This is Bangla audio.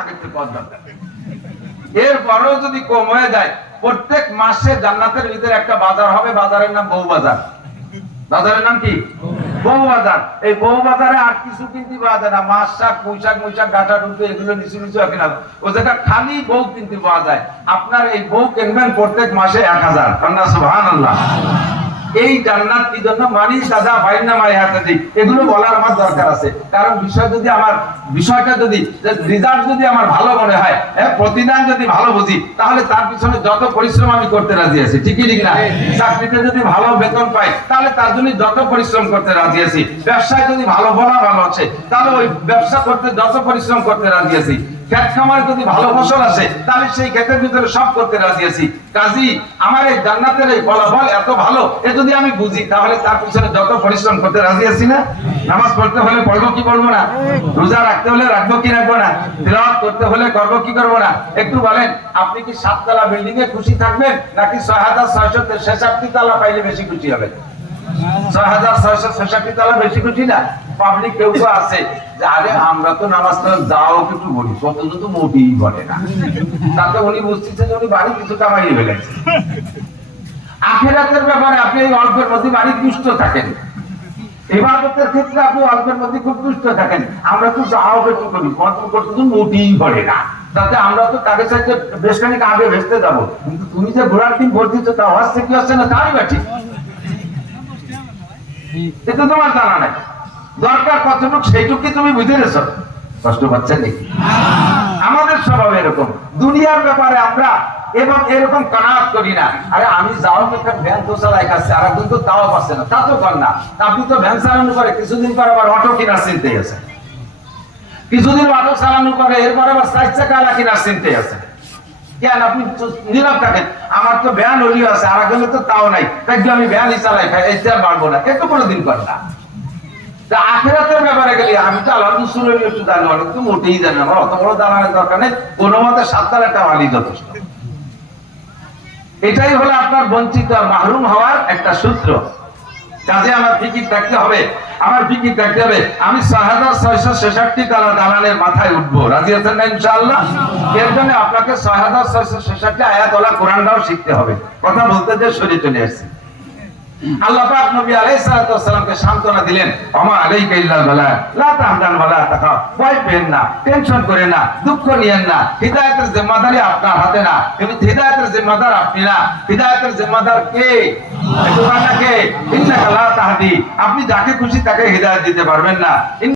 আগের থেকে কত দরকার। এরপরেও যদি কম হয়ে যায়, প্রত্যেক মাসে জান্নাতের ভিতরে একটা বাজার হবে, বাজারের নাম বউ বাজার। বাজারের নাম কি? বউ বাজার। এই বউ বাজারে আর কিছু কিনতে পাওয়া যায় না, মাছ শাক পুঁইশাক মুইশাক ডাটা ডুটো এগুলো নিচু নিচু কিনা, ও জায়গা খালি বউ কিনতে পাওয়া যায়। আপনার এই বউ কিনবেন প্রত্যেক মাসে 1000। কন্যা সুবহানাল্লাহ। এই জান্নাত কি জন্য মানি সাদা বাইনা মায়াতি, এগুলো বলার আমার দরকার আছে। কারণ বিষয়টা যদি রিজাল্ট যদি আমার ভালো মনে হয়, প্রতিদান যদি ভালো বুঝি, তাহলে তার পিছনে যত পরিশ্রম আমি করতে রাজি আছি। ঠিক না? চাকরিতে যদি ভালো বেতন পাই, তাহলে তার জন্য যত পরিশ্রম করতে রাজি আছি। ব্যবসায় যদি ভালো ভালো আছে, তাহলে ওই ব্যবসা করতে যত পরিশ্রম করতে রাজি আছি। ক্ষেত খামারে যদি ভালো ফসল আসে, তাহলে সেই ক্ষেতের ভিতরে সব করতে রাজি আছি। কাজী আমার এই জান্নাতের এই ফলাফল এত ভালো, এ যদি আমি বুঝি, তাহলে তার পিছনে যত পরিশ্রম করতে রাজি আছি না? নামাজ পড়তে হলে পড়বো কি পড়বো না? রোজা রাখতে হলে রাখবো কি রাখবো না? তিলাওয়াত করতে হলে করবো কি করবো না? একটু বলেন, আপনি কি 7 তলা বিল্ডিং এ খুশি থাকবেন, নাকি 6666 তলা পাইলে বেশি খুশি হবেন? 6666 তলা বেশি খুশি না? পাবলিক কেউ তো আছে যে আরে আমরা তো নামাজ যাও একটু বলি, কত তো মোটেই বলে না। তাতে উনি বুঝতেছে যে উনি বাড়ি কিছু কামাই ফেলেছে। আখিরাতের ব্যাপারে আপনি এই অল্পের মধ্যে বাড়ি দুষ্ট থাকেন, ইবাদতের ক্ষেত্রে আপনি অল্পের মধ্যে খুব দুষ্ট থাকেন। আমরা তো যাও একটু করি, কত করতে তো মোটেই বলে না। তাতে আমরা তো তাকে চাইতে বেশ খানিক আগে ভেসতে যাবো, কিন্তু তুমি যে ঘোড়ার দিন বলতেছো তা হচ্ছে কি হচ্ছে না তাই বা ঠিক, এটা তোমার জানা নাই। দরকার কতটুক সেইটুকু তুমি বুঝে গেছো। কষ্ট পাচ্ছেন নাকি? আমাদের স্বভাব এরকম। দুনিয়ার ব্যাপারে আমরা এবং এরকম কানাত করি না। আরে আমি যাও একটা ভ্যান তো চালাই খাচ্ছি, আর একদিন তো তাও পাচ্ছে না, তা তো কর না। আপনি তো ভ্যান চালানো করে কিছুদিন পর আবার অটো কিনার চিনতে আছে, কিছুদিন অটো চালানো করে এরপর আবার 4 চাকা কিনার চিনতে আছে। কেন আপনি নীরব থাকেন? আমার তো ভ্যান হলিও আছে, আর একদিন তো তাও নাই, তাই আমি ভ্যানই চালাই খাই, এই আর পারবো না, এত কোনোদিন কর না। আখিরাতের ব্যাপারে গেলে আমি তো আল্লাহ রাসূলের একটু জানি, অনেক তো মোটেই জানি, আমার অত বড় জানার দরকার নেই, কোনো মতে 7 তলাটা ওয়ালি যথেষ্ট। এটাই হলো আপনার বঞ্চিত মাহরুম হওয়ার একটা সূত্র। কাজে আমার ফিকির থাকতে হবে, আমার ফিকির থাকতে হবে আমি 6666 তলা দালানের মাথায় উঠবো। রাজি আছেন না ইনশাআল্লাহ? এর জন্য আপনাকে 6666 আয়াতওয়ালা কোরআনটাও শিখতে হবে। কথা বলতে যে শরীর চলে আসছে। আল্লাহ পাক নবী আলাইহিস সালাতু ওয়াস সালামকে সান্তনা দিলেন, আমা আলাইকা ইল্লাল বালা লা তাহজান ওয়ালা তাখাফ, ভয় পেন না, টেনশন করেন না, দুঃখ নিয়েন না। হিদায়াতের জিম্মাদারি আপনার হাতে না, কিন্তু হিদায়াতের জিম্মাদার আপনি না। হিদায়াতের জিম্মাদার কে? আল্লাহ। কে? ইন্নাকা লা তাহদি, আপনি যাকে খুশি তাকে হিদায়াত দিতে পারবেন না।